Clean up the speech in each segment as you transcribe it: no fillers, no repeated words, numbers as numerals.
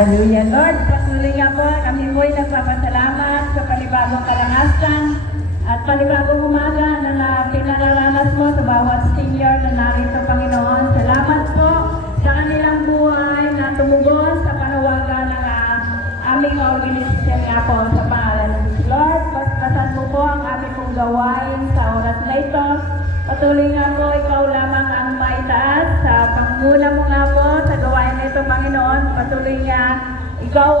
Hallelujah. Lord, patuloy nga po, kami po'y nagpapasalamat sa panibagong kalangasan at panibagong umaga na pinararanas mo sa bawat senior na narito, Panginoon. Salamat po sa kanilang buhay na tumugon sa panawagan ng aming organisasyon nga po sa pangalan ng Lord. Pasasan mo po ang aming pong gawain sa oras na ito. Patuloy nga po, ikaw lamang ang maitaas sa panguna mo nga po sa gawain na ito, Panginoon. Patuloy nga, ikaw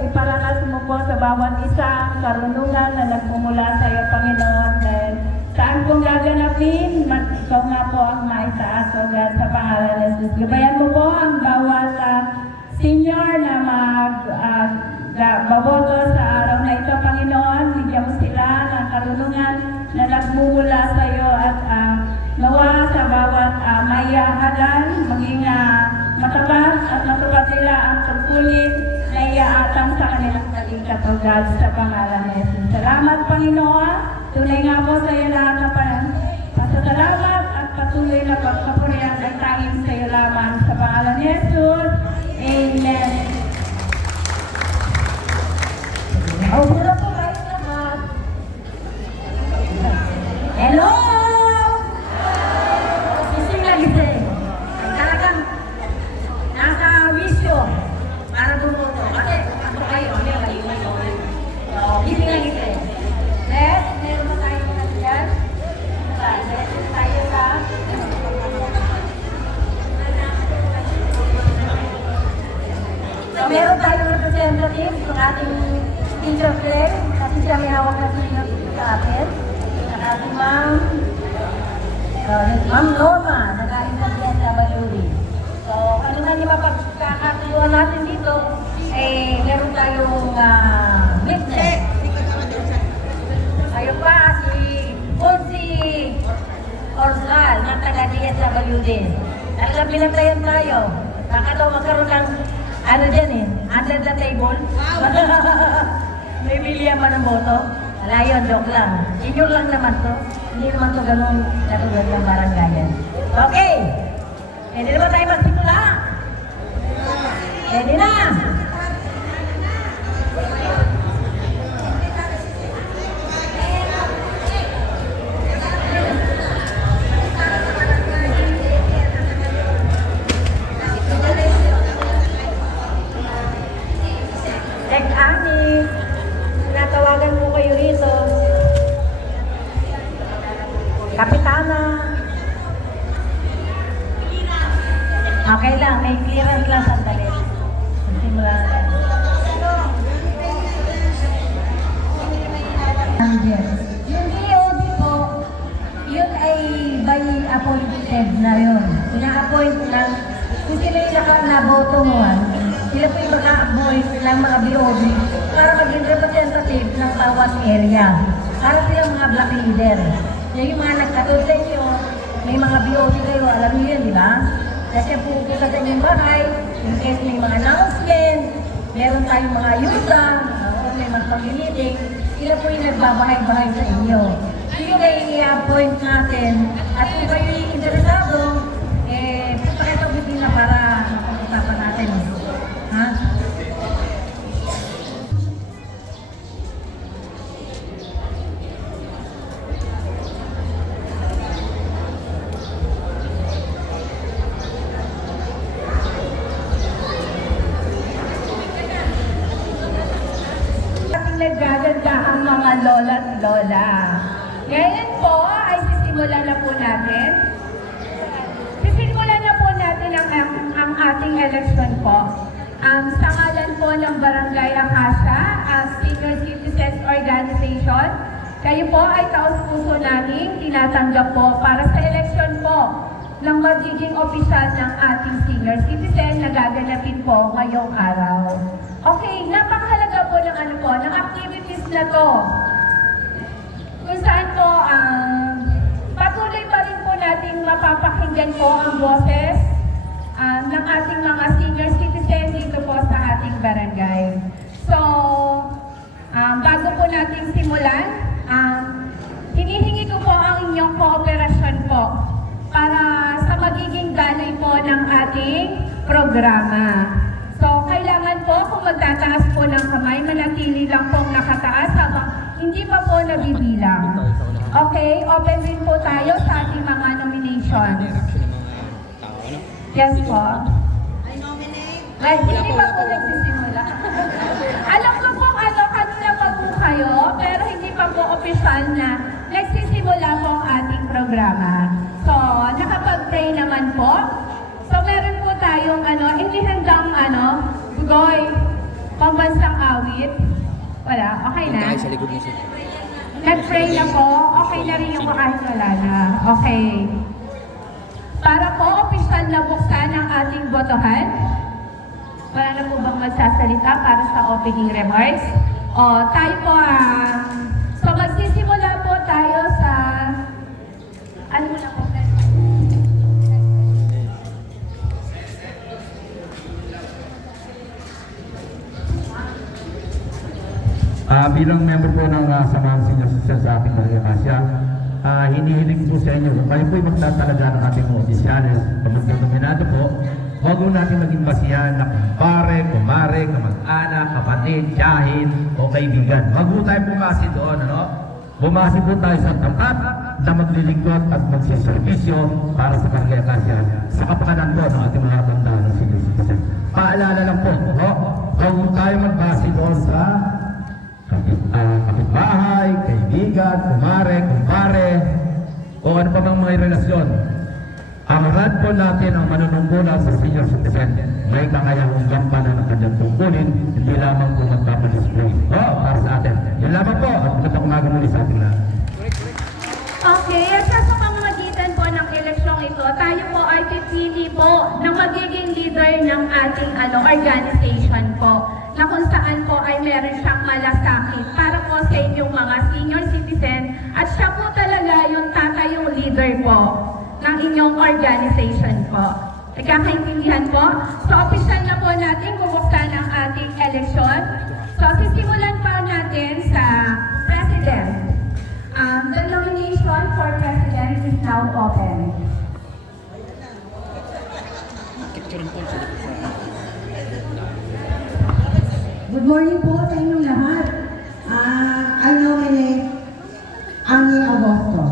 iparanas mo po sa bawat isa ang karunungan na nagmumula sa iyo, Panginoon. Dahil saan kong gaganapin, ikaw nga po ang maitaas, O God, sa pangalan ng Jesus. Gabayan mo po ang bawat senior na baboto sa araw na ito, Panginoon. Bigyan mo sila ng karunungan na nagmumula sa iyo at nawa sa bawat maiahalan, maging matapat at matapat nila ang tungkulin na iaatang sa kanilang naging katugad sa pangalan ni Jesus. Salamat, Panginoon. Tunay nga po sa iyo lahat na pasasalamat at patuloy na pagpapurihan ay tanging sa iyo lamang sa pangalan ni Jesus. Amen. Hello po kayo lahat. Hello! Gising na gising. Talagang naka-wisyo para bumoto. Kasi ako kayo, gising na gising. Let's, meron ba tayo na dyan? Let's tayo ka. So, meron tayong representative ng ating teacher Claire, kasi siya may hawak na senior sa atin. Ang ating Ma'am Norma, nagaling sa DSWD. So, ano na niya mapagkakatuwa natin dito, meron tayong witness. Ayun pa, si Ponzi Orzal, ng taga-DSWD. Talagang pinagtayan tayo. Baka daw magkaroon ng under the table. May bilihan pa ng boto. Wala yun, joke lang. Inyo lang naman to. Hindi naman to ganun katulad ng barangayan. Okay! Pwede na ba tayo magsimula? Pwede na! Natawagan mo kayo rito. Kapitana. Okay lang, may clearance lang sandali. Simula natin. Yung DOD po, yun ay by appointed na yun. Ina-appoint lang. Kung sila yung naboto mo, sila po yung maka-appoint ng mga BOD para maging representative ng bawat area. Para silang mga black leader. Yung mga nagkatulad sa inyo, may mga BOD kayo, alam niyo yun, di ba? Kasi pupunta sa inyong bahay, in case may mga announcement, meron tayong mga ayuda, o may mga pag-meeting, sila po yung nagbabahay-bahay sa inyo. So yun ay i-appoint natin. At kung kayo yung interesado, punta kayo sa opisina para mapag-usapan natin. Ha? Nagaganda ang mga lola at lola. Ngayon po ay sisimulan na po natin. Sisimulan na po natin ang ating election po. Sa ngalan po ng Barangay Acacia, Senior Citizens Organization, kayo po ay taos-puso namin tinatanggap po para sa election po ng magiging opisyal ng ating senior citizen na gaganapin po ngayong araw. Okay, napakahalaga po ng activities na to. Kung saan po, patuloy pa rin po natin mapapakinggan po ang boses ng ating mga senior citizen dito po sa ating barangay. So, bago po natin simulan, hinihingi ko po ang inyong kooperasyon po para sa magiging galay po ng ating programa. So, kailangan po magtataas po ng kamay, manatili lang pong nakataas habang hindi pa po nabibilang. Okay, open din po tayo sa ating mga nominations. Yes po. Ay, hindi pa po nagsisimula. Alam ko po kanina pa po kayo, pero hindi pa po official na nagsisimula po ang ating programa. So, nakapag-pray naman po. So, meron po tayong inihandang Bugoy, pambansang awit. Wala, okay na? Nag-pray na po, okay na rin yung kahit wala na. Okay. Para po, official na buksan ang ating botohan. Wala na po bang magsasalita para sa opening remarks? O, tayo po so magsisimula po tayo sa ano mo na po? Bilang member po ng Samahan Senior Citizen sa ating Maria Acacia, hinihiling po sa inyo, kung kayo po magtatalaga ng ating mga opisyalis, kapag nominado po, huwag po natin maging basihan na kumpare, kumare, kamag-anak, kapatid, tiyahin, o kaibigan. Huwag po tayo bumasi doon, Bumasi po tayo sa tapat na maglilingkod at magsiservisyo para sa Maria Acacia sa kapakanan po ng ating mga tanda ng Senior Citizen. Paalala lang po, huwag po tayo magbasi doon sa kapitbahay, kaibigan, kumare, kumpare, o ano pa mang mga relasyon. Ang rad po natin ang manunungkulan sa senior citizen. May kakayahang gampanan ng kanyang tungkulin, hindi lamang po magpapadisplay. Para sa atin. Yan lamang po, at magandang umaga muli sa ating lahat. Okay, at sa pamamagitan po ng eleksyong ito, tayo po ay pipili po ng magiging leader ng ating organization po, na kung saan po ay meron siyang malasakit para po sa inyong mga senior citizen at siya po talaga yung tatayong leader po ng inyong organization po. Nagkakaintindihan po? So, official na po natin bubuksan ang ating eleksyon. So, sisimulan pa natin sa President. The nomination for President is now open. Good morning po sa inyong lahat. I nominate Angie Agosto.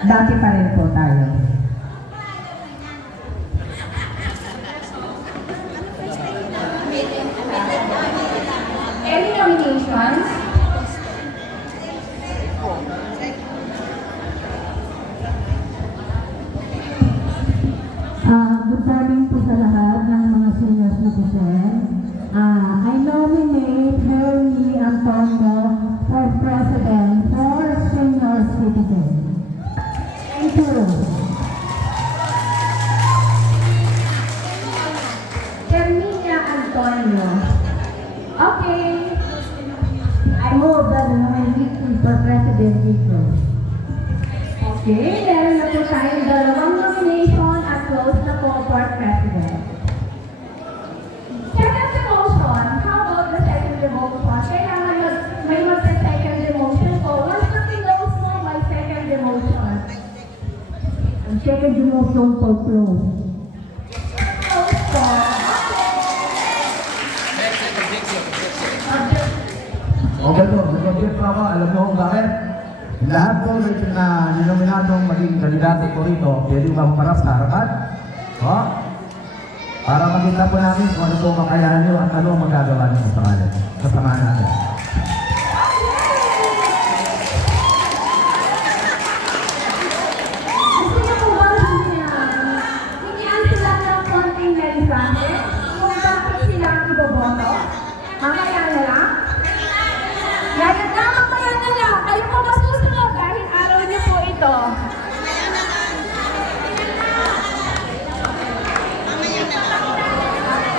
Dati pa rin po tayo. Any nominations? Good morning po sa lahat ng mga senior citizen. I nominate Harry Antonio for President for Senior Citizen. Thank you. Herminia Antonio. Okay. I move that the nomination for President Nico. Okay, meron na po tayong dalawang nomination at close na po for President. Second demotion, how about the second demotion? Kailangan may magsa-second demotion po. Once na-close mo, may second demotion. Ang second demotion po close. Close po. Okay po, nag-object po ako. Alam mo kung bakit? Lahat po na ninominadong maging kandidato po rito, pwede ba humarap sa harapan? Para makita po namin kung ano po makayahan nyo at ano magagawa nyo sa samahan natin. Gusto niyo po ba hingian sila ng konting mensahe kung bakit sila iboboto? Mamaya na lang? Yan na, mamaya na lang. Kayo po ba susunod dahil araw niyo po ito?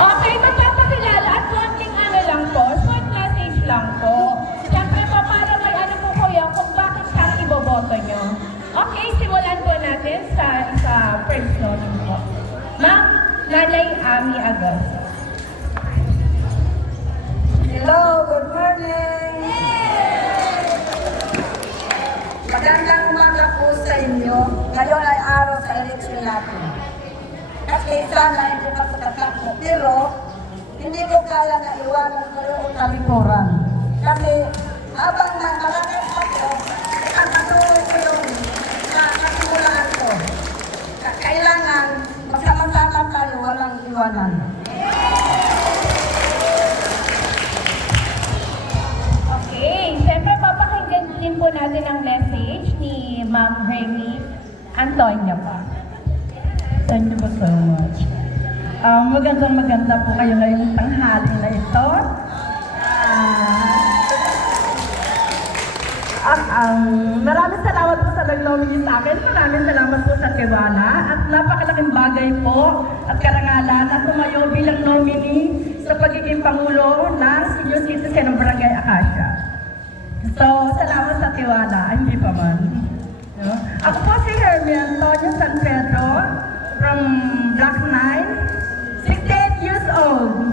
Okay, magpapakilala at konting lang po, short message lang po. Siyempre po, para may po kuya kung bakit siya iboboto niyo. Okay, simulan po natin sa first nomin po. Ma'am Nanay Ami Agosto. Hello, good morning! Magandang umaga po sa inyo. Ngayon ay para sa eleksyon natin. Kasi sana hindi pa pagkatakbo. Pero hindi ko kaya na iwanan ko yung talikuran. Kasi habang malakas ako, ipagpatuloy ko yung nasimulaan ko. Kailangan magsama-sama tayo, walang iwanan. Okay, siyempre papakinggan din po natin ang message ni Ma'am Remy Antonio pa. Thank you so much. Maganda po kayo ngayong tanghali na ito. Maraming salamat po sa nag-nominate sa akin. Maraming salamat po sa tiwala. At napakalaking bagay po at karangalan na tumayo bilang nominee sa pagiging Pangulo ng Senior Citizen ng Barangay Acacia. So, salamat sa tiwala. Hindi pa man. No? Ako po si Hermie Antonio San Pedro from Block 9, 68 years old.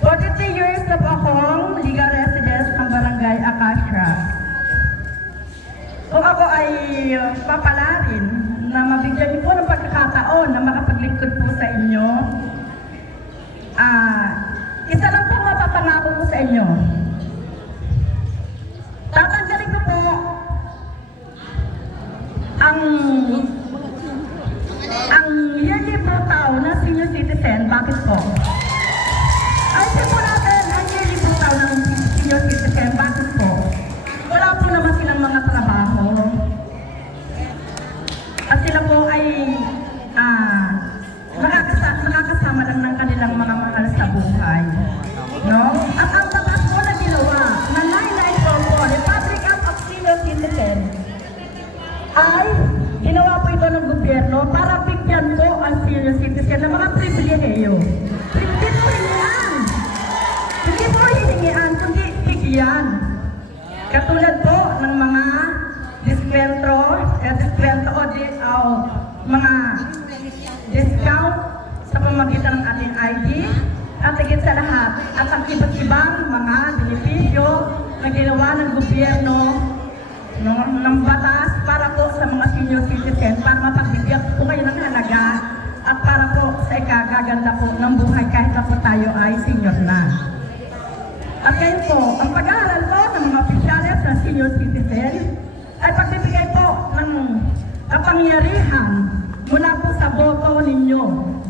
43 years na po akong legal resident ng Barangay Acacia. Kung ako ay papalarin na mabigyan niyo po ng pagkakataon na makapaglingkod po sa inyo, isa lang po mapapangako ko sa inyo. Tatanggalin ko po ang yearly butaw na senior citizen. Bakit po? Ay, po natin ang yearly butaw ng senior citizen. Bakit po? Wala po naman silang mga trabaho. At sila po ay nakakasama lang ng kanilang mga mahal sa buhay. No? At ang batas po na ginawa na 994 po, Republic Act of Senior Citizen, ay ginawa po ito ng gobyerno para bigyan po ang senior citizen ng mga pribilehiyo. Hindi po hiningian. Hindi po hiningian, kundi bigyan. Katulad po ng mga diskwento o mga discount sa pamamagitan ng ating ID at higit sa lahat at ang iba't ibang mga benepisyo na ginawa ng gobyerno ng batas para po sa mga senior citizen para mapagbigyan po kayo ng halaga at para po sa ikagaganda po ng buhay kahit na po tayo ay senior na. At ngayon po, ang pag-aaral po ng mga opisyalis ng senior citizen ay pagbibigay po ng kapangyarihan mula po sa boto ninyo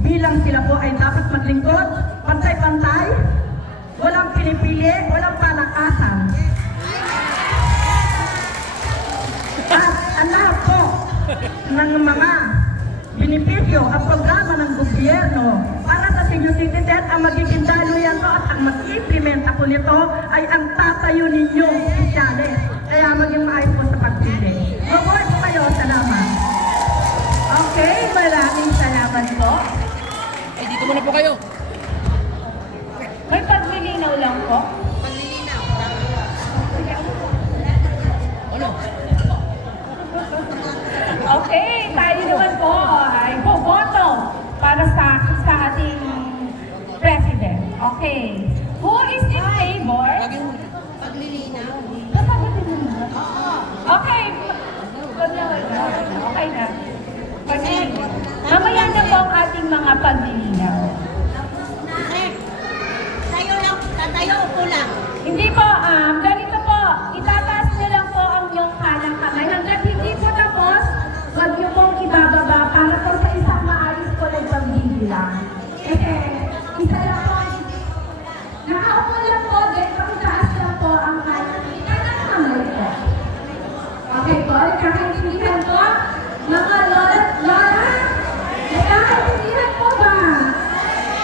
bilang sila po ay dapat maglingkod, pantay-pantay, walang pinipili, walang palakasan. At ang lahat po ng mga benepisyo at programa ng gobyerno para sa senior citizen ang magiging daluyan po at ang mag-implementa po nito ay ang tatayo ninyong opisyalis. Kaya maging maayos po sa pagpili. Mabuhay po kayo. Salamat. Okay, maraming salamat po. Ay, dito muna po kayo. May paglilinaw lang po. Ano? Okay, tayo naman po ay boboto para sa ating president. Okay. Who is in favor? Okay. Okay na. Paglilinaw. Mamaya na po ang ating mga paglilinaw. Hindi po, ganito po. Itataas niyo lang po ang iyong kanang kamay. Hanggang hindi po tapos, huwag niyo pong ibababa para po sa isang maayos po na pagbibilang. Kasi, isa lang po. Nakaupo lang po, then pakitaas lang po ang kanang kamay po. Okay po, nakaintindihan po? Mga lola, nakaintindihan po ba?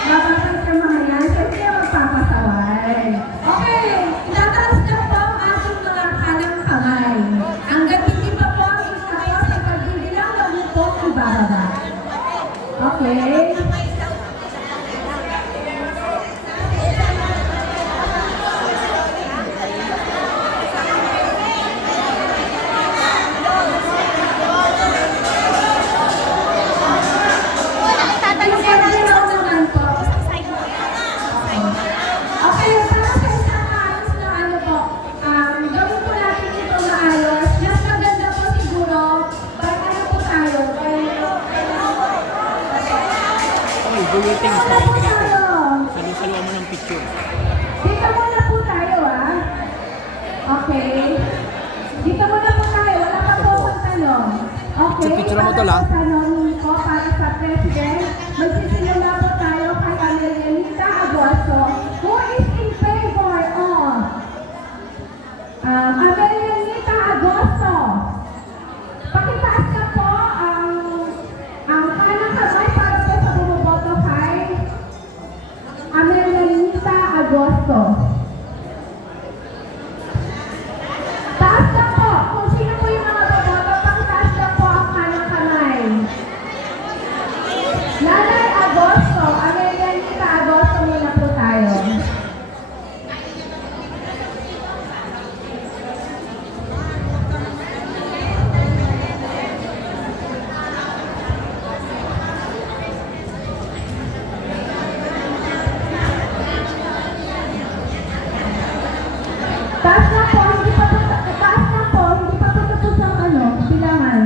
Mababay sa mga yan, kasi magpapasaway. Okay, itataas na po ang ating mga kanang kamay. Hanggang hindi pa po ang isa sa pagbibilang, wag niyo po ibababa. Okay? muna po tayo. Salusaluan mo ng picture. Dito muna po tayo, ah. Okay. Dito muna po tayo. Wala pa po akong tanong. Okay. Picture mo to, para la. po sa tanong ko para sa President, magsisimula po tayo kay Amelia Agosto, who is in favor of Amelia Agosto. Pakitaas na po ang kanang kamay para po sa bumuboto kay Amelia Agosto. Taas na po. Kung sino po yung mga boboto, pakitaas na po ang kanang kamay. Nanay Agosto, Amelia Agosto muna po tayo. Taas na po, hindi pa po, taas na po, hindi pa po tapos ang bilangan.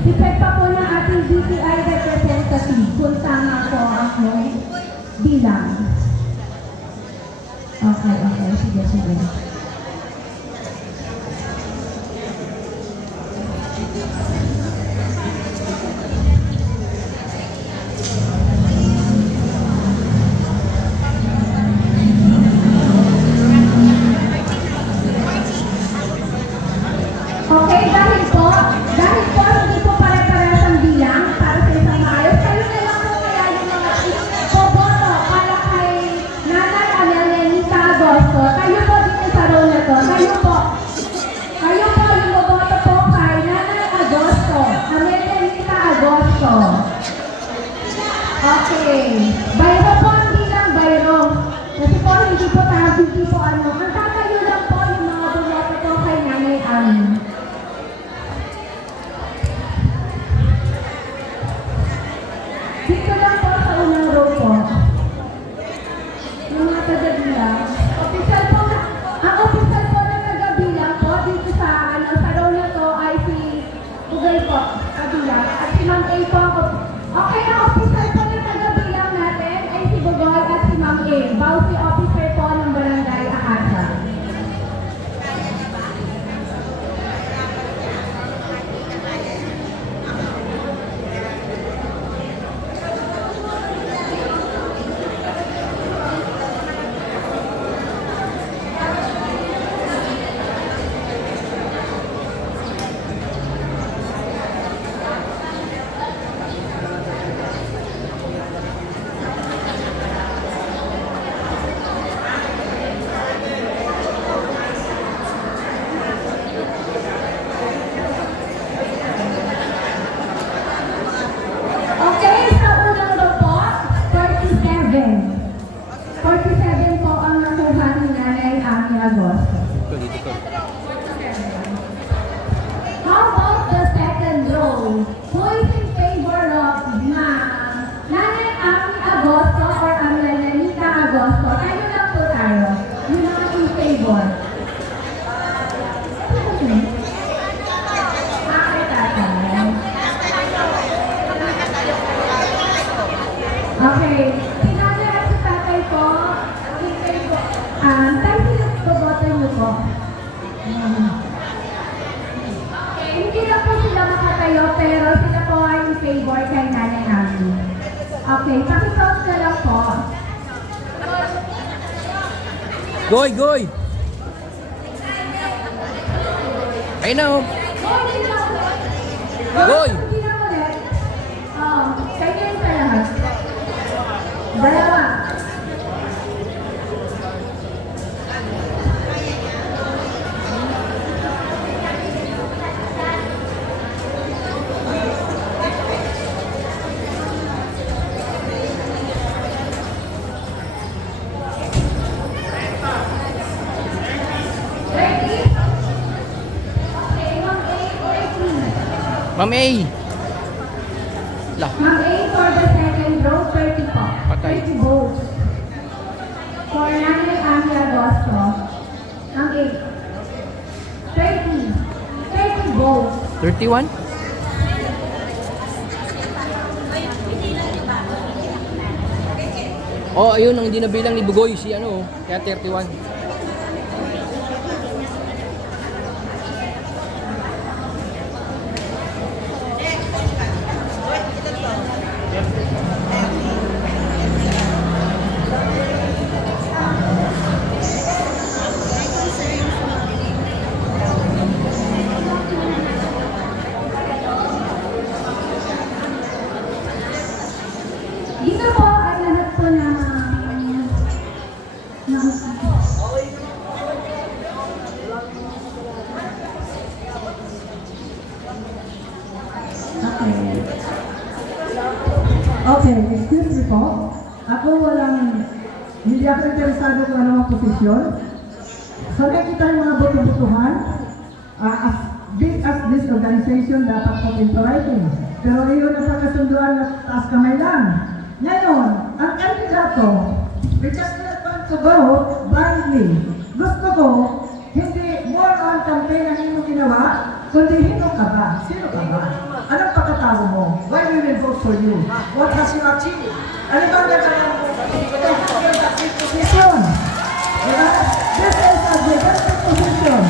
Sipet pa po ng ating DTI representative kung tama po ang bilang. Okay, sige. Okay, dahil po hindi po pare-parehas ang bilang para sa isang maayos. Kayo na lang po kaya yung mga boboto para kay Nanay Amelia Agosto. Kayo po dito sa row na to. Kayo po yung boboto po kay Nanay Agosto. Amelia Agosto. Okay. Bayro po ang bilang, bayro. Kasi po hindi po ano. Ang tatayo lang po yung mga boboto po kay Nanay Amelia. Dito lang po sa unang row po. Yung mga taga-bilang. Ang official po na taga-bilang po dito sa row na to ay si Ugay po, kabilang. At si Ma'am A po ako. Okay, ang official po na taga-bilang natin ay si Bugoy at si Ma'am A. Bawsi officer po ng Barangay Akasa. Okay, sa unang row po, 47. 47 po ang nakuha ni Nanay Ami Agosto. Dito. How about the second row? Who is in favor of Nanay Ami Agosto or Amelia Agosto? Tayo lang po tayo. Yun ang in favor. Bakit tatay? Okay. Si Nanay at si tatay po, in favor. Tayo sila boboto niyo po. Hindi na po sila makatayo, pero sila po ay in favor kay Nanay Ami. Okay, pakipot na lang po. Goy! Ayun na oh. Goy! Hindi na ulit. Kaya yun sa lahat. Dalawa. Ready? Okay, Ma'am A, ready. Ma'am A. La. Ma'am A for the second row, 30 po. Patay. 30 votes. For Nanay Ami Agosto, Ma'am A, 30 votes. 31? Oh, ayun ang hindi nabilang ni Bugoy si ano, kaya 31. Dito po ay lahat po ng Okay, excuse me po. Ako hindi ako interesado kung anong posisyon. So nakikita yung mga boto-botohan, as big as this organization dapat po writing. Pero iyon ang pagkasunduan na taas kamay lang. Ngayon, ang kandidato, we just not want to vote blindly. Gusto ko, hindi more on campaign ang iyong ginawa, kundi hino ka ba? Sino ka ba? Anong pagkatao mo? Why we will vote for you? What has you achieved? Ano ba ang nagkaroon mo? Position. Diba? This is a legitimate position.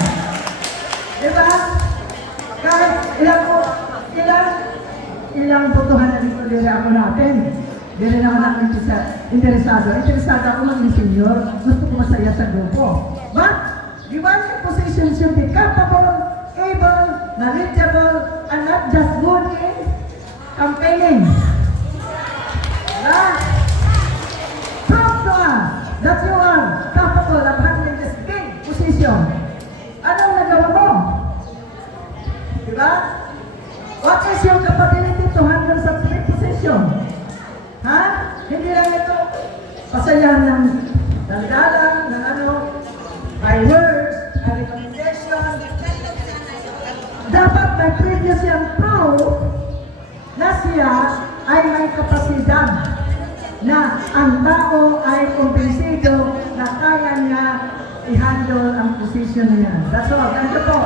Diba? Kahit ilang botohan na dito din ako natin. Hindi rin naman ako interesado. Interesado ako maging senior. Gusto ko masaya sa grupo. But, the one position should be capable, able, knowledgeable, and not just good in campaigning. Prove to us that you are capable of handling this big position. Anong nagawa mo? Diba? What is your capability to handle such big position? Ha? Hindi lang ito pasayahan ng daldalan, ng by words, by recommendation. Dapat may previous yung proof na siya ay may kapasidad na ang tao ay kumbinsido na kaya niya i-handle ang position na yan. That's all. Ganito po.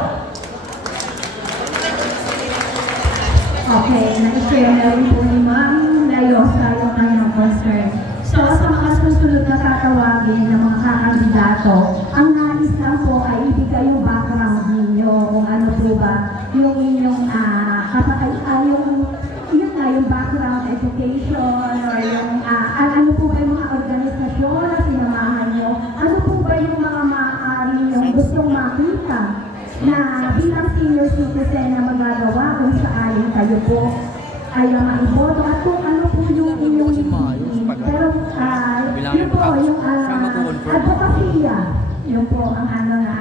Okay, na-share na rin po ni Ma'am Layosa yung kanyang concern. So, sa mga susunod na tatawagin ng mga kakandidato, ang nais lang po ay ibigay yung background ninyo kung ano po ba yung inyong yung background education or yung ano po ba yung mga organisasyon na sinamahan nyo, ano po ba yung mga maaari yung gustong makita na bilang senior citizen na magagawa kung saan kayo po ay maiboto at kung ano po yung inyong pero yun po yung advokasya, yun po ang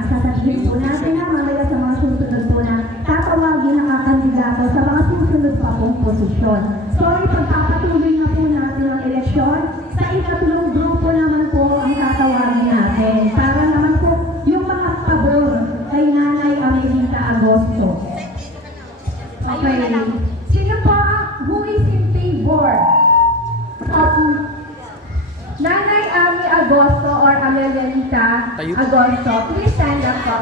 sasabihin po natin na mamaya sa mga susunod po na tatawagin ang kandidato sa mga susunod pa pong posisyon. So ipagpapatuloy na po natin ang eleksyon. Sa ikatlong grupo naman po ang tatawagin natin para naman po yung mga pabor kay Nanay Amelita Agosto. Okay. Sino po who is in favor of Nanay Ami Agosto or Amelita Tayo. Agosto? Please stand up po.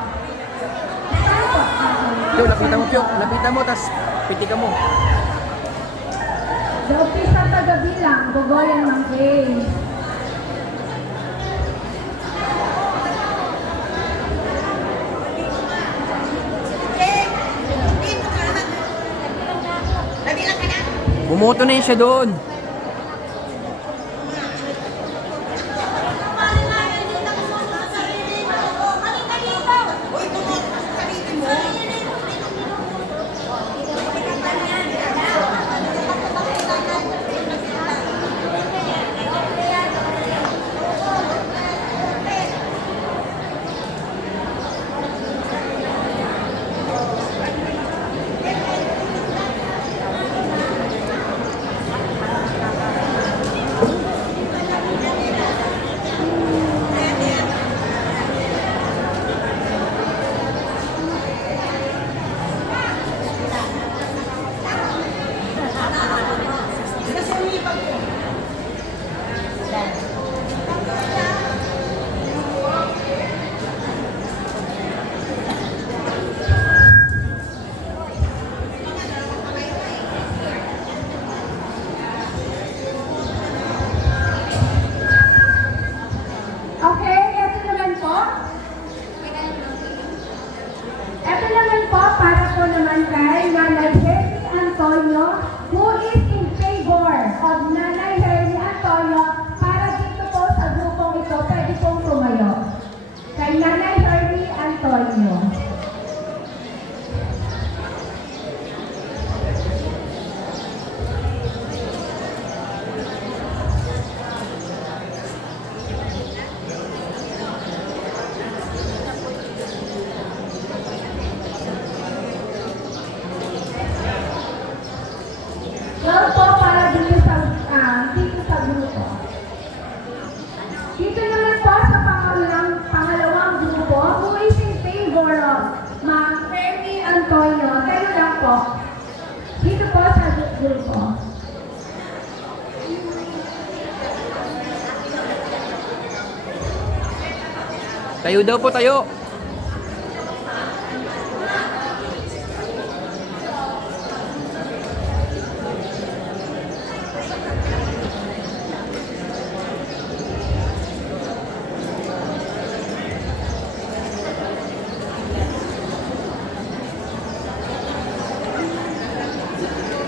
Stand po. Piyok, lapitan mo, Piyok. Lapitan mo, tas pitika mo. The official tagabilang, Gogoyan Mangkay. Bumoto na yun siya doon. school po. Tayo daw po, tayo.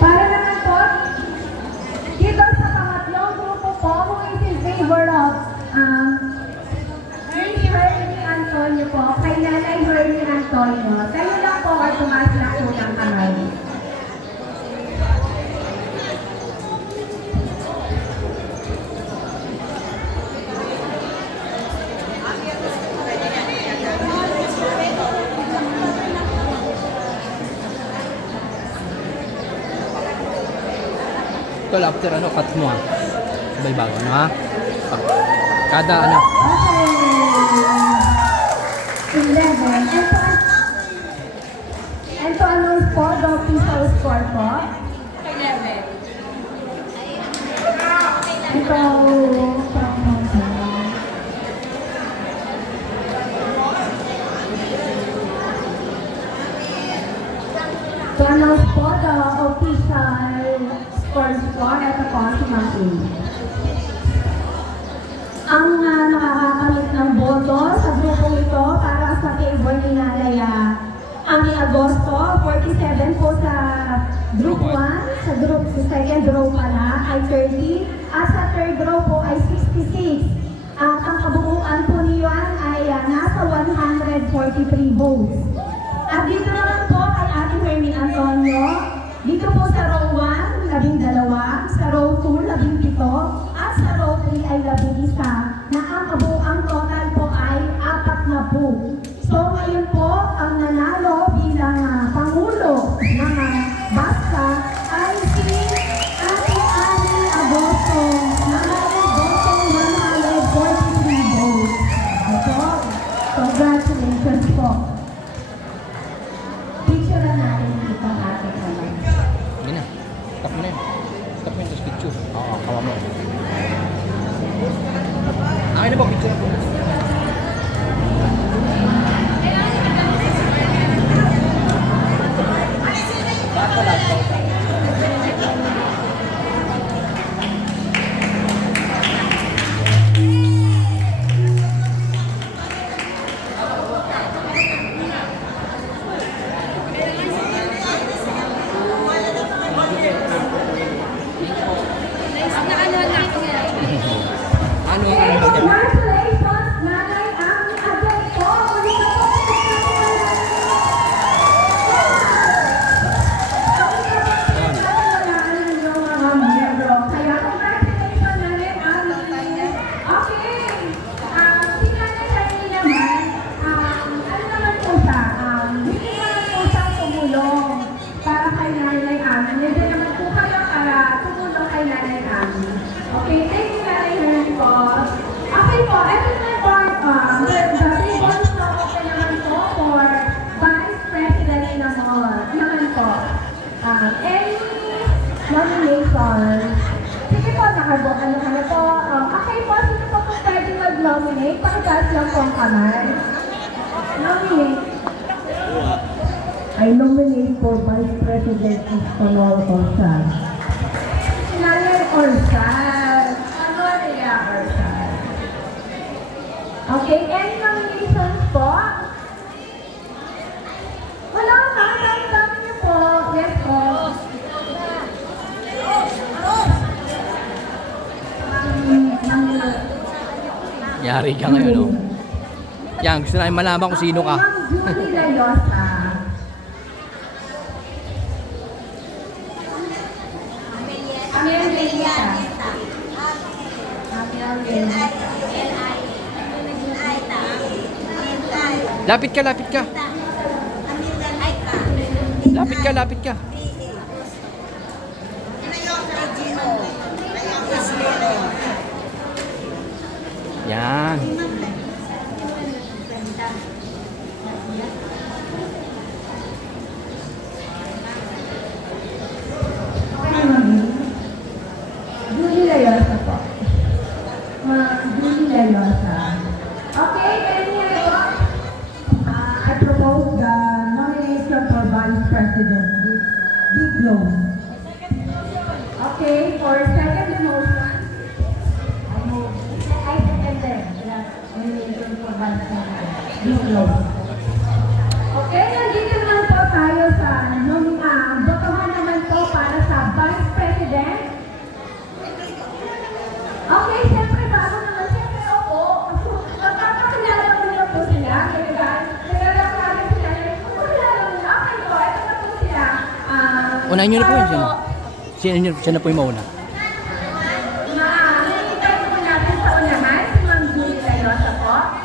Para naman po, dito sa pangatlong grupo po, who is in favor of Hernie Antonio po, kay Nanay Hernie Antonio, tayo lang po at tumaas lang po ng kamay. Tol, after ano, cut mo ha. Sabay bago, ano ha? Kada ano. Okay. 11. And to announce po, the official score po. 11. Ito, to announce po, the official scores po, ito po si Ma'am A. Ang makakakamit ng boto sa grupong ito para sa table ni Nanay Ami Agosto, 47 po sa group 1, sa group sa second row pala ay 30, at sa third row po ay 66. At ang kabuuan po niyan ay nasa 143 votes. At dito naman po kay Ate Hernie Antonio, dito po sa row 1, 12, sa row 2, 17, at sa row 3 ay 11, na ang kabuuang total po ay 40. So ngayon po, ang nanalo bilang Pangulo ng BASCA ay si Ate Ami Agosto, na may botong 143 votes. Ito, congratulations po. Picture na natin dito natin naman. Hindi na. Stop mo na yun. Stop mo yun, tapos picture. Oo, kawa mo. Akin na po, picture ako. Ano ang ano niya? Congratulations, Nanay Ami Agosto! Muli ka po Kaya congratulations, Nanay Ami. Okay. Si Nanay Hernie naman, ano naman po siya? Hindi naman po siya tumulong para kay Nanay Ami. Hindi naman po kayo para tumulong kay Nanay Ami. Okay, thank you, Nanay Hernie po. Okay po, ito naman po, the table na open naman po for Vice President naman po. Any nomination? Sige po, ano ka na po. Okay po, sino po kung pwede mag-nominate? Pakitaas lang po ang kamay. Nominate. I nominate for Vice President Espanol Orsal. Nanay Orsal. Ano niya, Orsal? Okay, any nominations po? Wala na, dami-dami niyo po. Yes po. Yari ka ngayon, oh. Yan, gusto namin malaman kung sino ka. Ma'am Julie Layosa. Amelia. Lapit ka, lapit ka. Lapit ka, lapit ka. Yan. Okay, close. Okay, for second motion. I second them. Be close. Okay, nandito naman po tayo sa botohan naman po para sa Vice President. Okay, siyempre bago naman, siyempre opo. Magpapakilala mo niyo po sila. Naglalak natin sila. Magpapakilala mo niyo. Okay po, ito na po sila. Unahin nyo na po yun siya. Siya na po yung mauna. Nakikita po natin sa unahan, si Ma'am Julie Layosa po.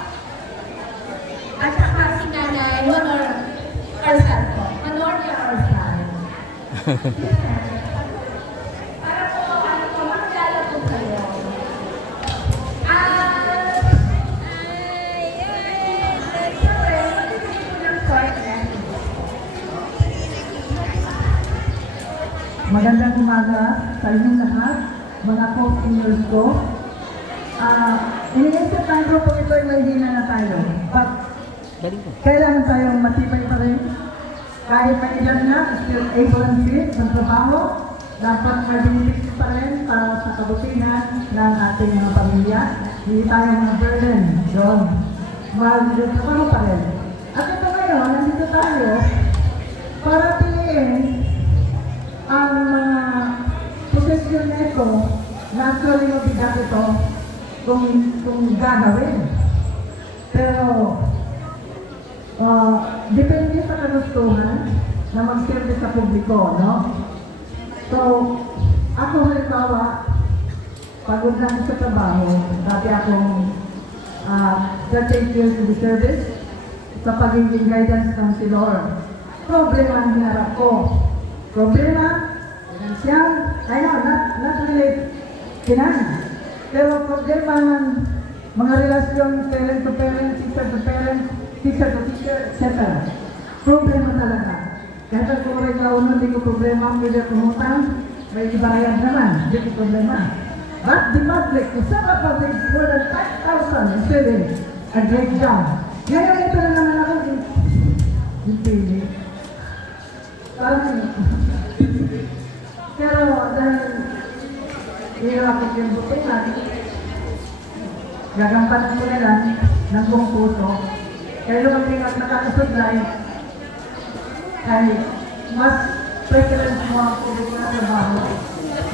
At saka si Nanay Honor Arsal po. Honoria Arsal. Para po, makilala po kayo. Siyempre, magbibigay po ng short message. Magandang umaga sa inyong lahat, mga co-seniors ko. Iniisip ko po ito ay may hina na tayo. But Galing po. kailangan tayong matibay pa rin. Kahit may edad na, still able and fit ng trabaho, dapat may benefits pa rin para sa kabutihan ng ating mga pamilya. Hindi tayo mga burden doon. Trabaho pa rin. At ito ngayon, nandito tayo para piliin ang mga posisyon na ito na actually mabigat ito kung gagawin. Pero depende sa kagustuhan na mag-serve sa publiko, no? So, ako halimbawa, pagod na ako sa trabaho, dati akong 38 years in the service sa pagiging guidance ng Silor. Problema ang hinarap ko. Problema, financial, not really finance. Pero problema ng mga relasyon parent to parent, teacher to parent, teacher to teacher, etc. Problema talaga. Kahit ako rin kauno, hindi ko problema, pwede kumutang, may ibayad naman, hindi ko problema. But the public, the Sabah public, more than 5,000 is doing a great job. Ngayon ito na naman ako, yung pili. Pero dahil hirap ko yung butingan, gagampanan ko na lang ng buong puso. Kaya lumaging at nakakasuglay, ay mas preference mo ang pili na trabaho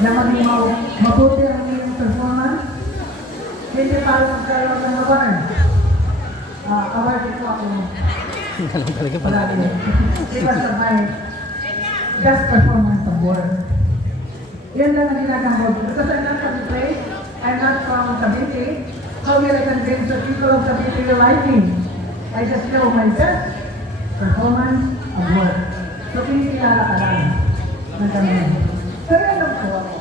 na maging mabuti ang iyong performance. Hindi para magkaroon ng award. Award ito ako. Alam talaga pala. Because of my best performance of work. Yan lang ang ginagawa ko. Because I'm not from place, I'm not from Cavite. How will I convince the people of Cavite to like me? I just know my best performance of work. So, pinikilala ka lang ng ganun. Pero alam ko ako.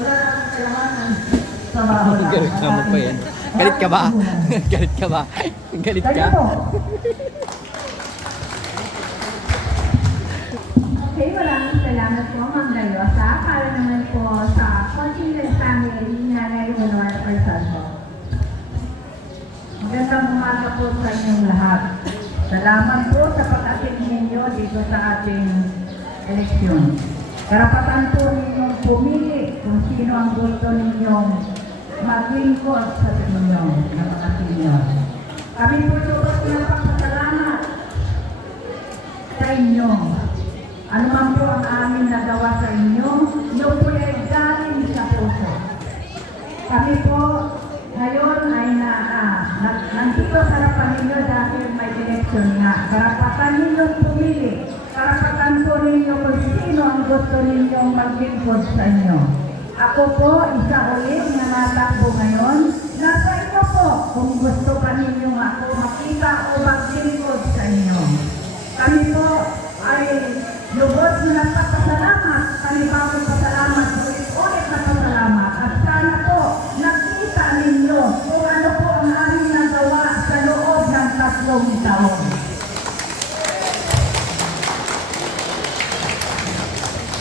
Wala na akong kailangan sa trabaho lang. Galit ka mo pa yan. Galit ka ba? Galit ka ba? Galit ka? Kaya po. Okay, maraming salamat po, Ma'am Layosa. Para naman po sa Continuous Family ni Nanay Honor Arsal po. Magandang umaga po sa inyong lahat. Salamat po sa pag-attend ninyo dito sa ating eleksyon. Karapatan po ninyong pumili kung sino ang gusto ninyong maglingkod sa inyo ng mga senior. Kami po lubos ng pagpasalamat sa inyo. Ano man po ang aming nagawa sa inyo, yun po ay galing sa puso. Kami po ngayon ay nandito sa harapan ninyo dahil may eleksyon nga. Karapatan ninyong pumili. Karapatan po ninyo kung sino ang gusto ninyong maglingkod sa inyo. Ako po, isa ulit na natakbo ngayon. Nasa inyo po kung gusto pa ninyong ako makita o maglingkod sa inyo. Kami po ay lubos na nagpapasalamat. Kami pa po pasalamat. Ulit na pasalamat. At sana po nakita ninyo kung ano po ang aming nagawa sa loob ng 3 taon.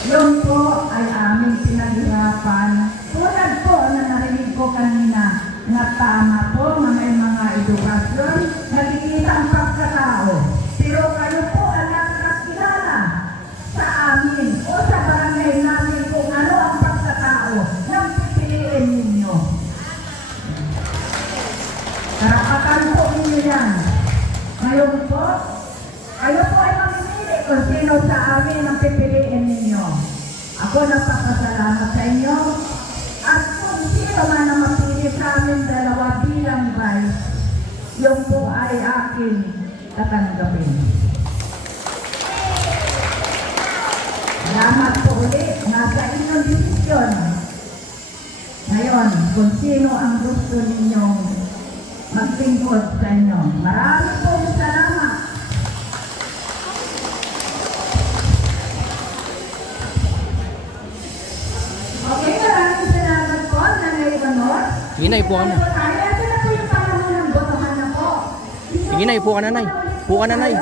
Yun po ay aming pinaghirapan. Tulad po na narinig ko kanina na tama po may mga edukasyon, nakikita ang pagkatao. Pero kayo po ang nakakilala sa amin o po nagpapasalamat sa inyo. At kung sino man ang mapili sa amin dalawa bilang vice, yung po ay akin tatanggapin. Salamat po ulit. Nasa inyong desisyon. Ngayon, kung sino ang gusto ninyong maglingkod sa inyo. Maraming po salamat. Okay, maraming salamat po, Nanay Honor. Sige na, ipo ka na. Kaya ito na po yung panahon ng botohan na po. Sige na, ipo ka na, Nay. Ipo ka na, Nay.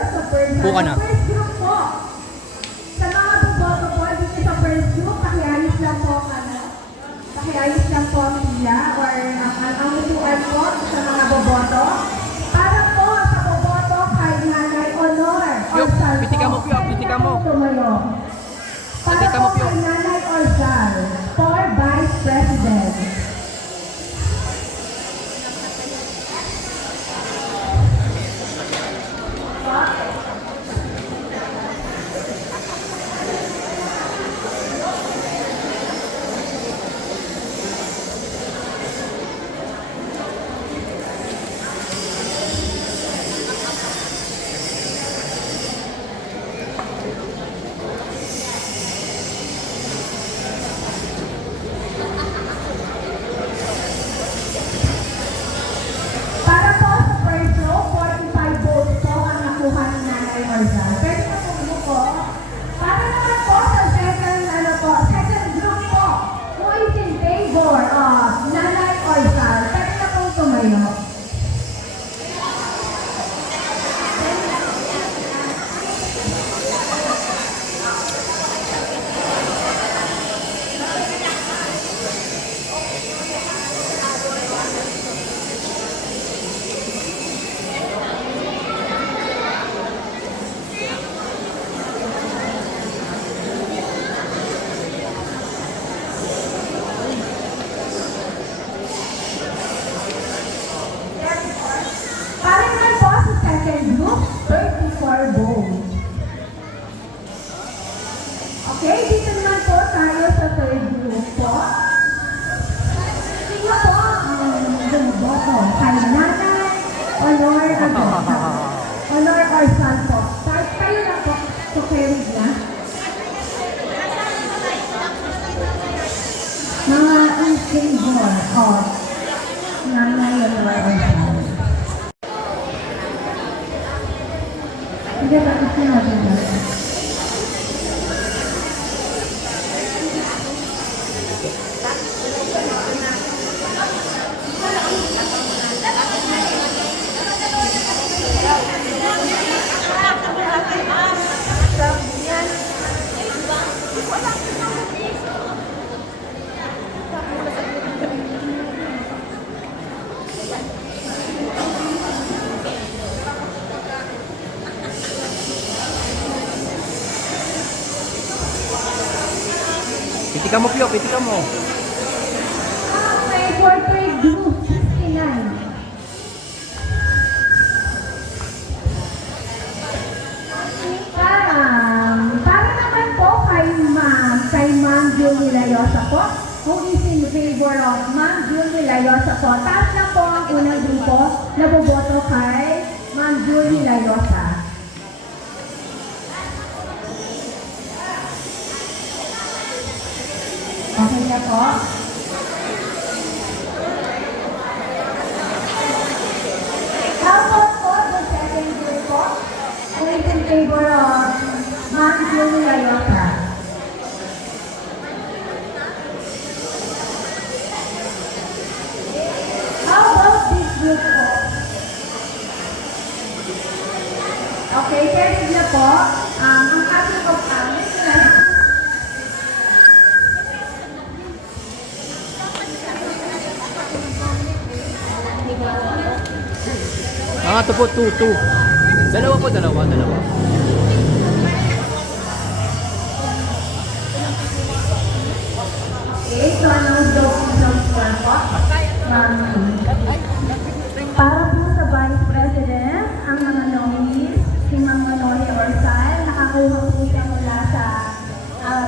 Ipo ka na. First group po. Sa mga boboto po, dito sa first group, pakiayos lang po pakiayos lang po ang pila or ang utuan po sa mga boboto. Para po sa boboto kay Nanay Honor. Piyok, pitika mo, Piyok, pitika mo. Tumayo. Para Pitika mo, po Piyok. kay Nanay Orzal for Vice President. Para po sa first row, 45 votes po ang nakuha ni Nanay Orzal. Pwede na po po. Para naman po sa second group po, who is in favor of Nanay Orzal, pwede na pong tumayo. Para naman po sa second group, 34 votes. Okay, dito naman po tayo sa third group po. Sino po ang bumoboto? Kay Nanay Honor Honor Orzal po. Kayo na po, sukirig na. Mga in favor of Nanay Honor Orzal. Hindi ba ito natin natin? Pitika mo, Piyok, pitika mo. Okay, for third group, 69. Para naman po kay Ma'am Julie Layosa po, who is in favor of Ma'am Julie Layosa po. Taas lang po ang unang grupo na boboto kay Ma'am Julie Layosa. Okay na po. How about po the second group po? Who is in favor of Ma'am Julie Layosa? How about this group po? Okay, pwede na po. Ang ating pag-amin na Ito po, 2. Dalawa po, dalawa. Okay, so anong joke ng score po? Para po sa Vice President, ang mga nominees, si Ma'am Manoli Orzal, nakakuha po siya mula sa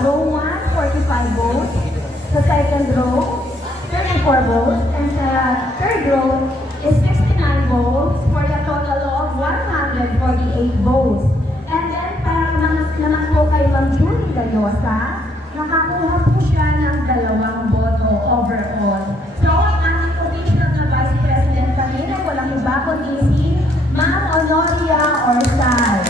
row 1, 45 45 votes. Sa second row, 34 votes. And sa third row is 69 votes for a total of 148 votes. And then, para naman po kay Ma'am Julie Gayosa, nakakuha po siya ng 2 boto overall. So, ang aming official na Vice President kanina, walang iba kundi si Ma'am Honoria Orsal.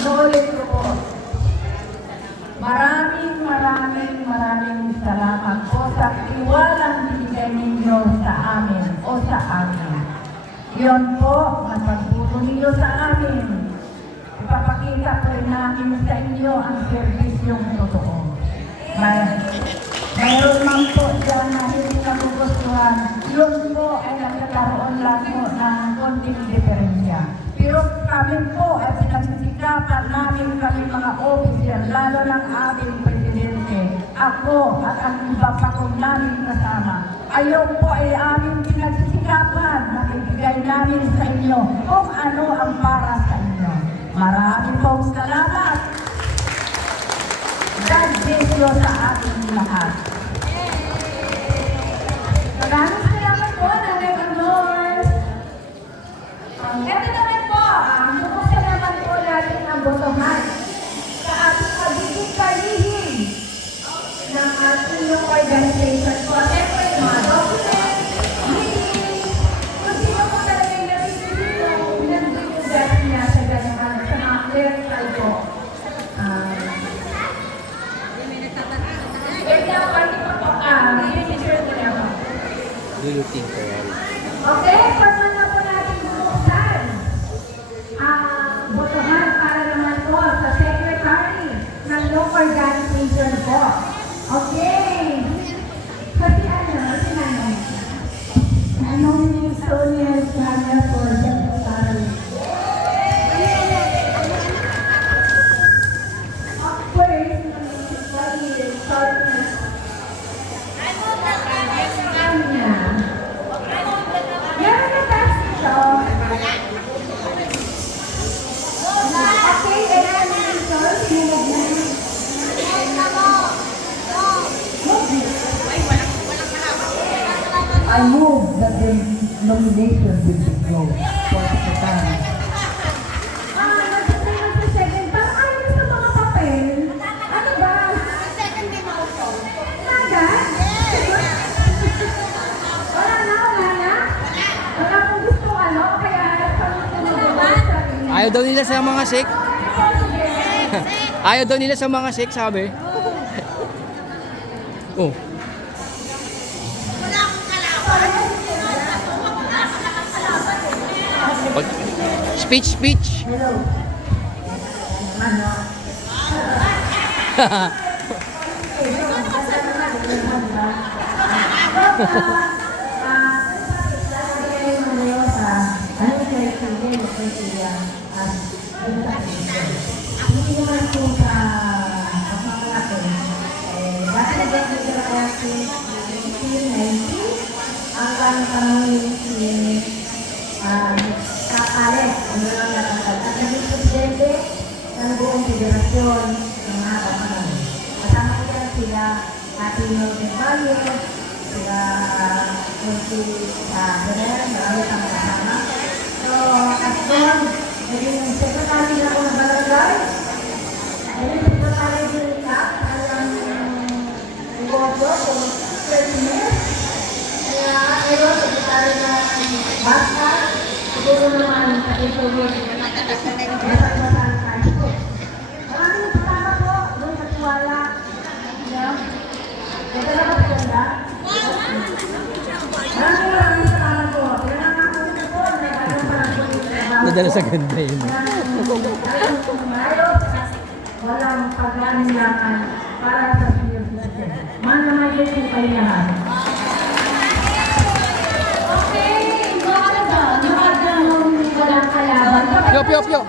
Inuulit ko po. Maraming salamat po sa tiwalang binigay ninyo sa amin o sa amin. Yun po, ang pagbuto ninyo sa amin. Ipapakita po rin namin sa inyo ang serbisyong totoo. Mayroon man po dyan na hindi nagugustuhan, yun po ay nagkakaroon lang po ng konting diferensya. Pero kami po ay pinagsisikapan namin kami mga officer, lalo ng aming presidente, ako at ang iba pa kong namin kasama. Ayaw po ay aming pinagsisikapan na ibigay namin sa inyo kung ano ang para sa inyo. Maraming pong salamat. God bless you sa ating lahat. Maraming salamat po, Nanay Honor. Ito naman po, buksan naman po natin ang botohan sa ating pagiging kalihim ng ating organization po. Siyempre, mga document, meeting, kung sino po talaga yung nagsisito, pinag-ugat niya sa ganyan, sa mga clerical po. Wait lang, pwede pa po, i-picture ko na po. Do you think Okay, pwede na po natin bubuksan ang botohan para naman po sa secretary ng local organization po. Okay. Kasi si Nanay. I nominate Sonia Estrada for secretary. First, what is Sonia? Anya. Meron na tayo ito. Okay, and I'm I move that the nomination will be closed for secretary. Second, parang ayos sa mga papel. Ano ba? Agad? Wala na. Wala kong gusto kaya Ayaw daw nila sa mga shake. Ayaw daw nila sa mga shake, sabi. Oh. Speech. Kakalit, ang mga nakakal. At naging presidente ng buong federasyon ng mga kapatid. Kasama ko yan sila Ate Norman Valle, sila Kunti Bener, marami kang kasama. So, at doon, naging secretary na ako ng barangay. Naging secretary din ka, alam iboto kung 30 minutes. Kaya, meron, secretary na basta, siguro naman sa isulit. Masang-masang tayo po. Maraming salamat po doon sa tiwala. Ito na ba ganda? Maraming salamat po. Pinanangako nito po na mayroon pa lang po yung trabaho. Nadala sa ganda yun. Walang pag-anilangan para sa senior citizen. Manamagin po kayo lahat. walang kalaban. Pyo.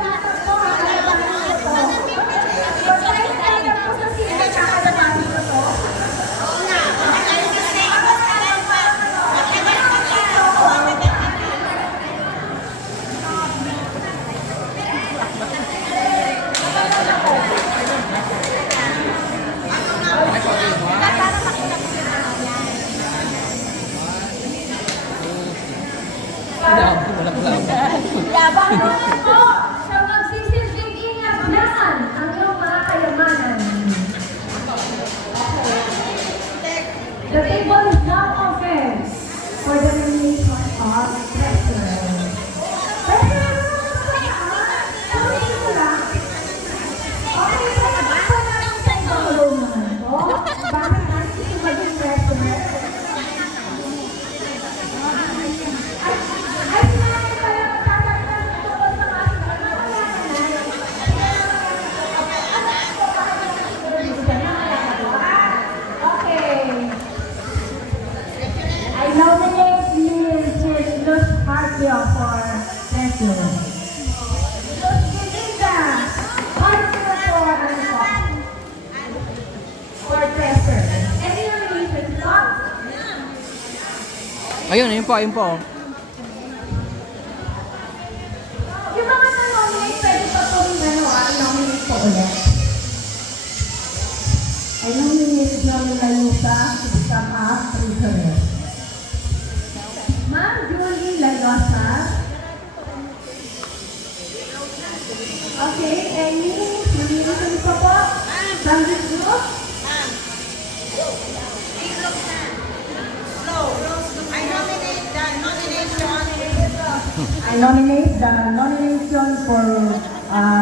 Ayun po, ayun po. Yung mga nanominate, pwede pa po nominate po ulit. I nominate Jamila Yusa to become a treasurer. Ma'am Julie Layosa. Okay, Amy, nomination po po. Bandit Group. I nominate the nomination for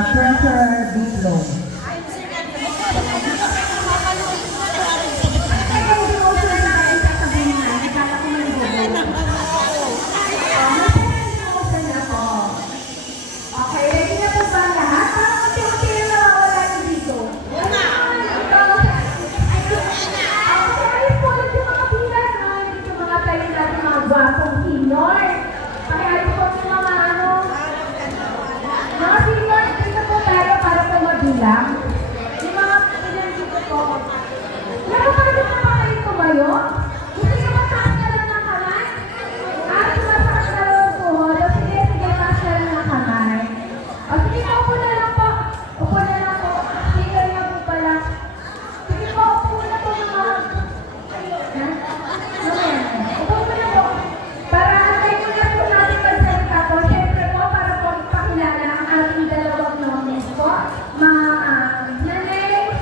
treasurer Diplo. Okay, ready na po ba ang lahat? Parang unti-unti na nawawala niyo dito. Ayos po ulit yung mga bilan. Yung mga tayo natin mga gwapong senior. Pakiayos po yung mga mga senior, dito po tayo para po mabilang. Yung mga bilan dito po. Nakapagod na ba kayo tumayo? Hindi ka mataas na lang ng kamay? Mataas na lang ang tuhod. O sige, mataas na lang ng kamay. O sige, upo na lang po. Upo na lang po. Sige na po pala. Sige po, upo na po mga... Ha? Upo mo na po. Para antay ko na po natin magsalita po. Siyempre po, para po ipakilala ang ating dalawang nominees po. Nanay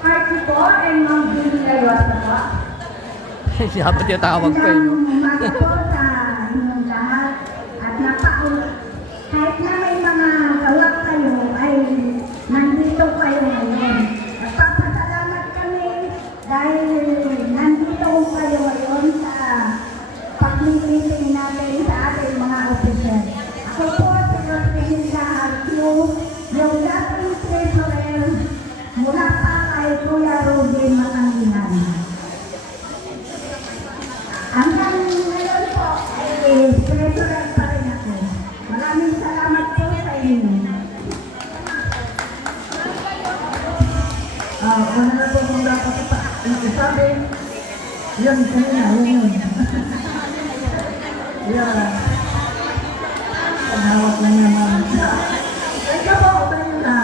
Archie po and Ma'am Julie Layosa po. Dapat yung tawag pa eh, no? Umaga po sa inyong lahat at kahit na may mga gawa kayo ay nandito kayo ngayon. Nagpapasalamat kami dahil nandito kayo ngayon sa pag-meeting natin sa ating mga officer. Ako po si Rosalina Arcio, yung dating treasurer mula pa kay Kuya Ruben Matanginan. Hanggang ngayon po, treasurer pa rin ako. Maraming salamat po sa inyo. Ano na po kung dapat sabi, yun, yun. Yeah. Panawak na naman. Ikaw po, tayo na.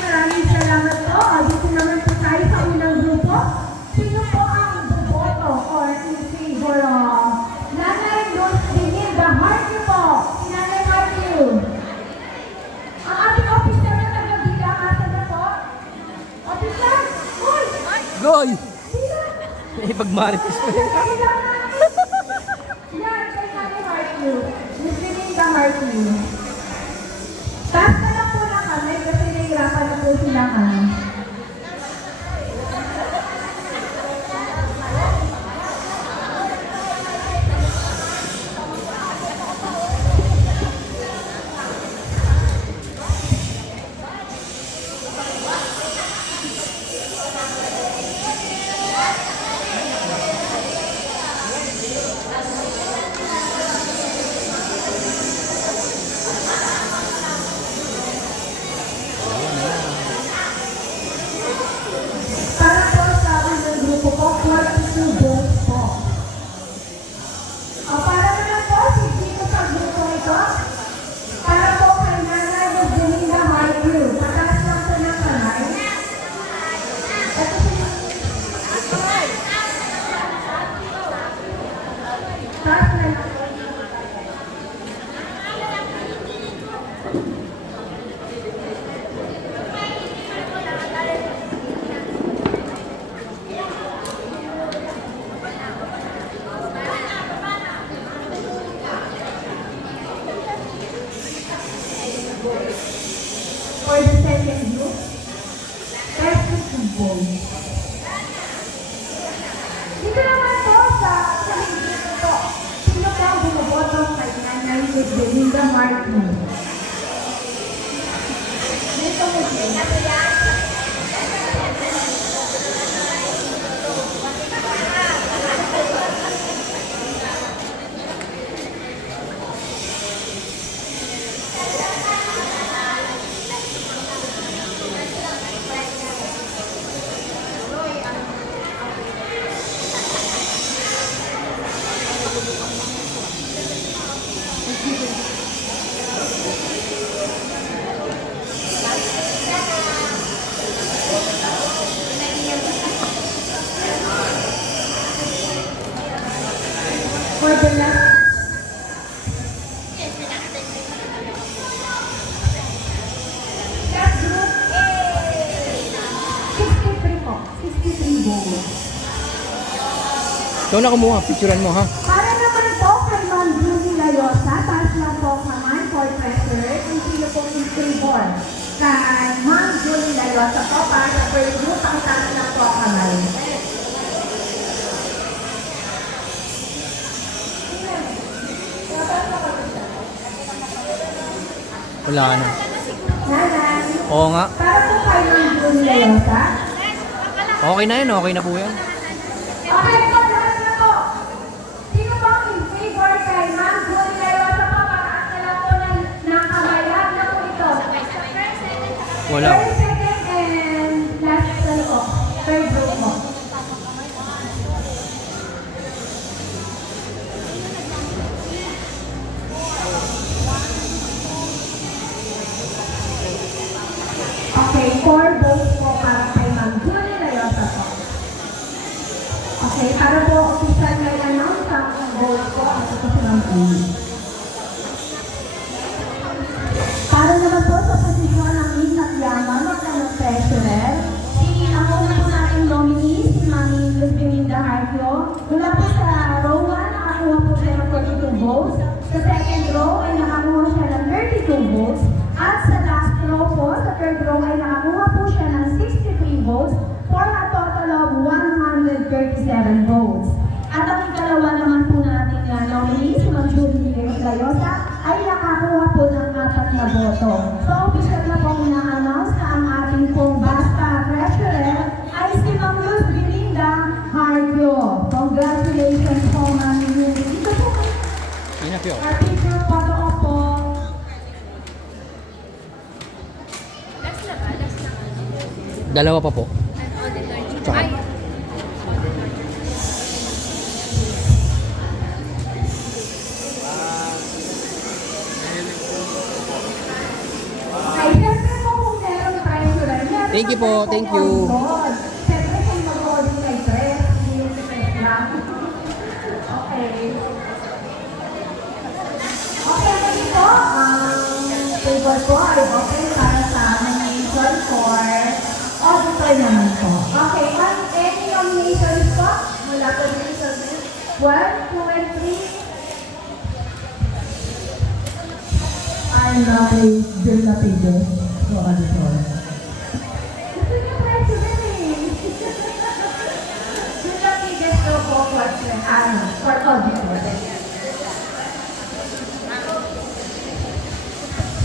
Maraming salamat po. Dito naman po tayo sa unang grupo. Sino po ang boboto or in favor of Nanay Luz Benilda Hardy po? Si Nanay Hardy. Ang ating officer na taga-bilang, asa na po? Officer? Uy! Goy! Ipagmarites ko yun. Yan, kay Nanay Hardy. Luz Benilda Hardy. Taas na lang po na kami kasi nahihirapan na po sila kami. Para po sa unang grupo po, 42 votes po. Para naman po, dito sa grupo ito, para po kay Nanay Benilda Hardy. Pataas lang po ng kamay. Ito si... Taas na lang. For the second group, 32 votes. Dito naman po sa group po, sino po ang bumoboto kay Nanay Benilda Martin? Dito mo siya. Ikaw na kumuha, picturean mo ha. Para naman po kay Ma'am Julie Layosa, taas lang po kamay for treasurer, kung sino po in favor. Kay Ma'am Julie Layosa po, para for review, pakitaas lang po kamay. Wala na. Nanan, Oo nga. para po kay Ma'am Julie Layosa. Okay na yun, okay na po yan. Okay po, lahat na po. Sino po in favor kay Ma'am Julie Layosa po, pakitaas na lang po ng kamay. Lahat na po ito. Wala. First, second, and last po. Third group po. Okay, 4 votes po para kay Ma'am Julie Layosa po. Okay, para po official may announce ang vote po ang ito si Ma'am Julie. Para naman po sa posisyon ng Isaac Yaman at ng treasurer, ang una po nating nominee, si Ma'am Lucinda Hartio. Mula po sa row 1, nakakuha po siya ng 42 votes. Sa second row ay nakakuha siya ng 32 votes. At sa last row po, sa third row ay nakakuha po siya ng 63 votes for a total of 137 votes. At ang ikalawa naman po natin na nominee, si Ma'am Julie Layosa, ay nakakuha po ng 4 na boto. So, official na po na-announce na ang ating pong basta treasurer ay si Ma'am Luz Belinda Hartio. Congratulations po, Ma'am Julie. Dito po kayo. Ayun na, Pio. Our picture photo po. Dalawa pa po. Tsaka. Ay, syempre po kung meron treasurer, meron Thank you po, naman thank you. mag-board. Syempre kung mag-board kay dress, hindi yung dress lang. Okay. Okay, lagi po, ang table po ay open para sa nomination for auditor naman po. Okay, on any nominations po, mula po dito sa 1, 2, and 3. I'm not a Bill for auditor. Gusto niyo president eh. Bill Lapidez daw po for auditor.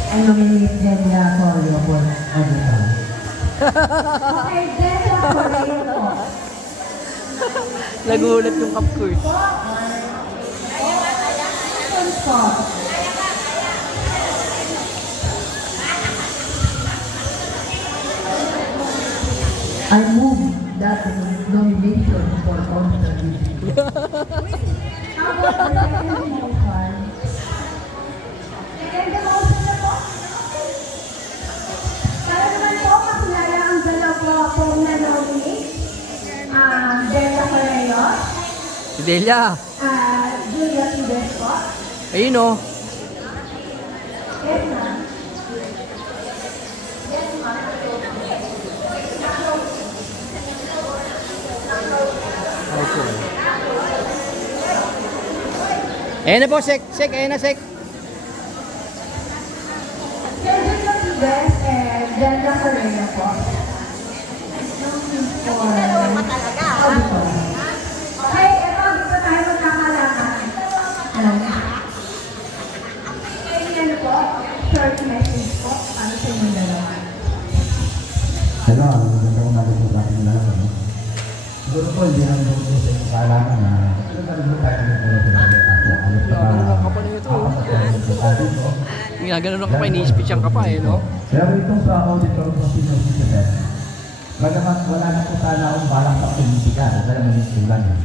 I nominate Delia Corio for auditor. Okay, Delia Corio po. Nagulat yung cup ko eh. Po. I move that nomination for auditor. How about the second motion? Second motion na po? Para naman po, makilala ang dalawa pong na-nominate. Delia Correo, Si Delia. Julia Pidez po. Ayun o. Yes, ma'am. Okay. Ayan na po, Sek. Sek, ayan na, Sek. Julia Pidez and Delia Correo po. Okay, ito dito tayo magkakalaman. Kaya po, short message po para sa inyong dalawa. Hello, ang maganda ko natin sa ating lahat. Ano? Siguro po, hindi naman po sa inyong kaalaman na siguro tayo ng mga Ginagano ka pa, ini-speech ang ka pa eh, no? Pero itong sa auditor ng senior citizen, bagamat wala na po sana akong balang sa politika, dahil manisilan yan.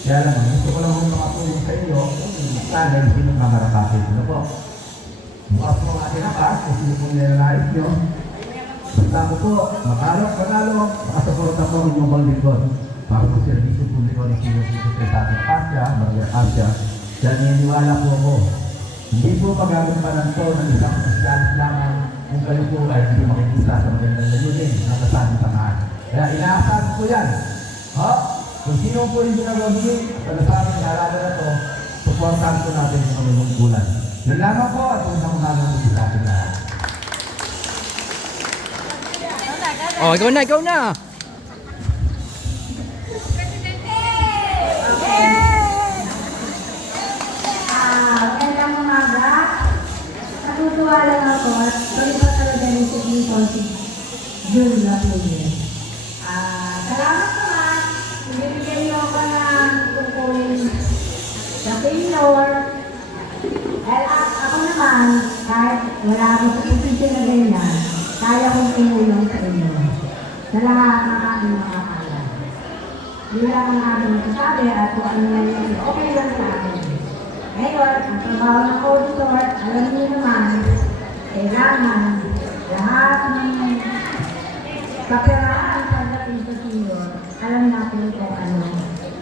Kaya naman, gusto ko lang kung makatulong sa inyo, sana yung sino mamarapakit. Ano po? Bukas po ang ating apas, kung sino pong nilalait nyo. Basta ko po, makalok, panalo, makasuporta po ang inyong banglikod. Para po servisyo publiko ng senior citizen sa ating Asia, Barangay Asia. Kaya niniwala po ako. Hindi po magagampanan po ng isang opisyalis lamang kung kayo po ay hindi makikita sa magandang layunin ng kasama samahan. Kaya inaasahan ko yan. Kung sino po yung ginagawa para sa amin, naalala na to, supportahan po natin sa kanilang bulan. Yun lamang po at kung saan mga sa atin lahat. Oh, ikaw na, ikaw na. Magandang umaga. Natutuwa lang ako at tuloy pa talaga ng Sydney County June na po yun. Salamat naman. Binibigyan niyo ako ng tungkulin sa senior. Ako naman, kahit wala ako sa posisyon na ganyan, kaya kong tumulong sa inyo. Sa lahat ng aming mga kaya. Hindi lang ang aming masasabi at kung ano yan yun, okay lang sa akin. Ngayon, ang trabaho ng auditor, alam niyo naman, kailangan lahat ng kapiraan pagdating sa senior, alam natin kung ano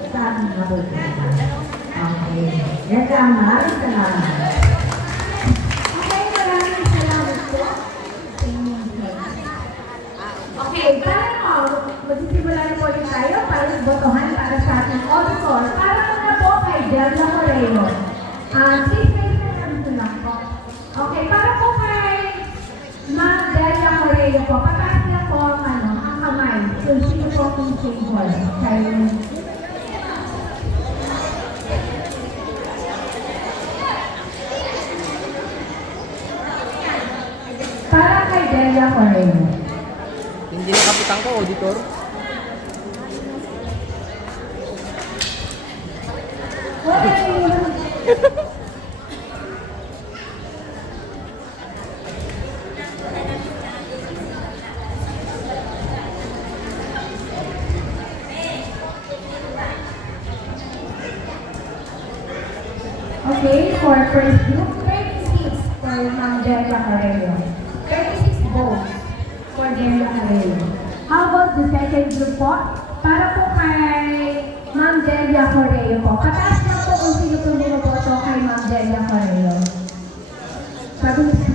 sa ating mabuti. Okay. Yan lang, maraming salamat. Okay, maraming salamat po. Okay, tayo magsisimula na po ulit tayo para botohan para sa ating auditor. Para muna po kay Delma Moreno. Please raise your hand to lang po. Okay, para po kay Ma'am Delma Moreno po, pataas na po ang kamay. So, sino po kung table? Para kay Delma Moreno. Hindi na kapitan ko, auditor. Okay, for first group, 36 for Ma'am Delia Carrero. 36 votes for Delia Carrero. How about the second group po? Para po kay Ma'am Delia Carrero po. Pataas na po kung sino po binoboto kay Ma'am Delia Carrero. Sabi niya.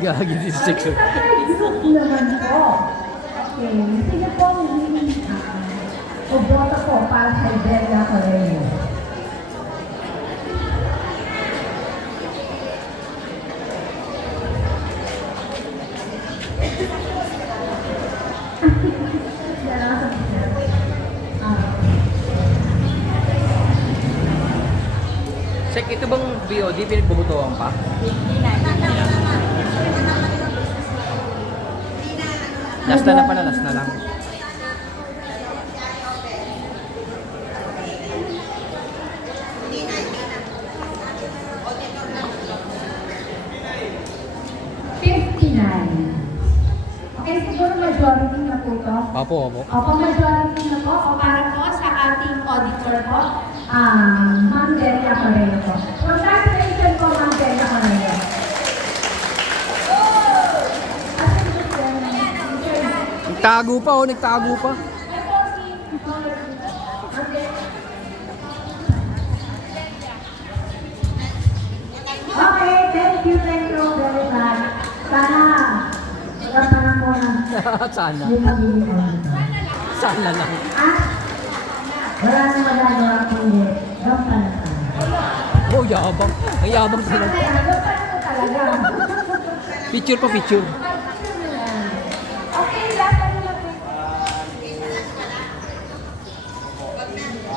Gagi din si Sexo. Group naman po. Okay, sino po o boto po para sa Delia Carrero? Sek, ito bang BOD pinagbubutuhan pa? Last na pala, last na lang. Okay, siguro majority na po ito. Opo, opo. Opo, majority na po. O para po sa ating auditor po, Ma'am Delia Carrero po. Congratulations po, Ma'am Delia Carrero. Nagtago pa, oh, nagtago pa. Okay, thank you very much. Sana, magkapanan po ng Sana. yung pagiging auditor. Sana lang. At, wala na magagawa kundi, gampa na tayo. Oh, yabang. Ang yabang Kasi, talaga. gampa na talaga. Picture pa, picture. Okay, last ano na po.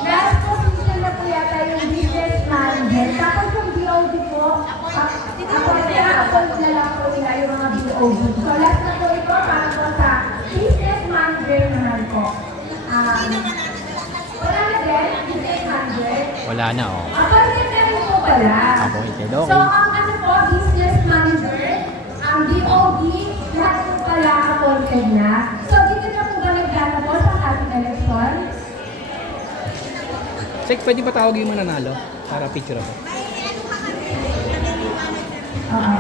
Last position na po yata yung business manager. Tapos yung BOD po, ako na lang po nila yung mga BOD. So last na po ito para po sa business manager naman po. Wala na din, business manager. Wala na, oh. Appointed na rin po pala. Appointed, okay. So ang ano po, business manager, ang BOD, lahat po pala appointed na. So dito na po ba nagdata po sa ating election? Sek, pwede ba tawag yung mananalo? Para picture ako. Oo.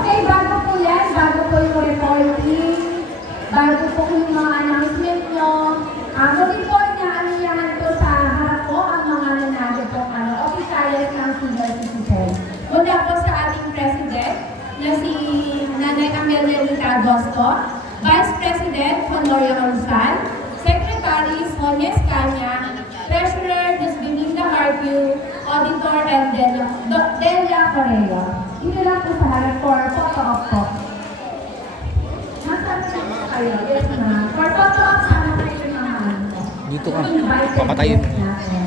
Okay, bago po yan, bago po yung reporting, bago po yung mga announcement nyo, muli po inaanyayahan ko sa harap po ang mga nanalo po, opisyalis ng senior citizen. Mula po sa ating president, na si Nanay Amelia Rita Agosto, Vice President Honorio Gonzal, Secretary Sonia Escaña, Treasurer Ms. Belinda Harvey, Auditor and Delia Correa. Ito lang po sa harap for photo op po. Nasaan po kayo? Yes, ma'am. For photo op, sama kayo ng mga Dito ka. Invited Papatayin. guests natin.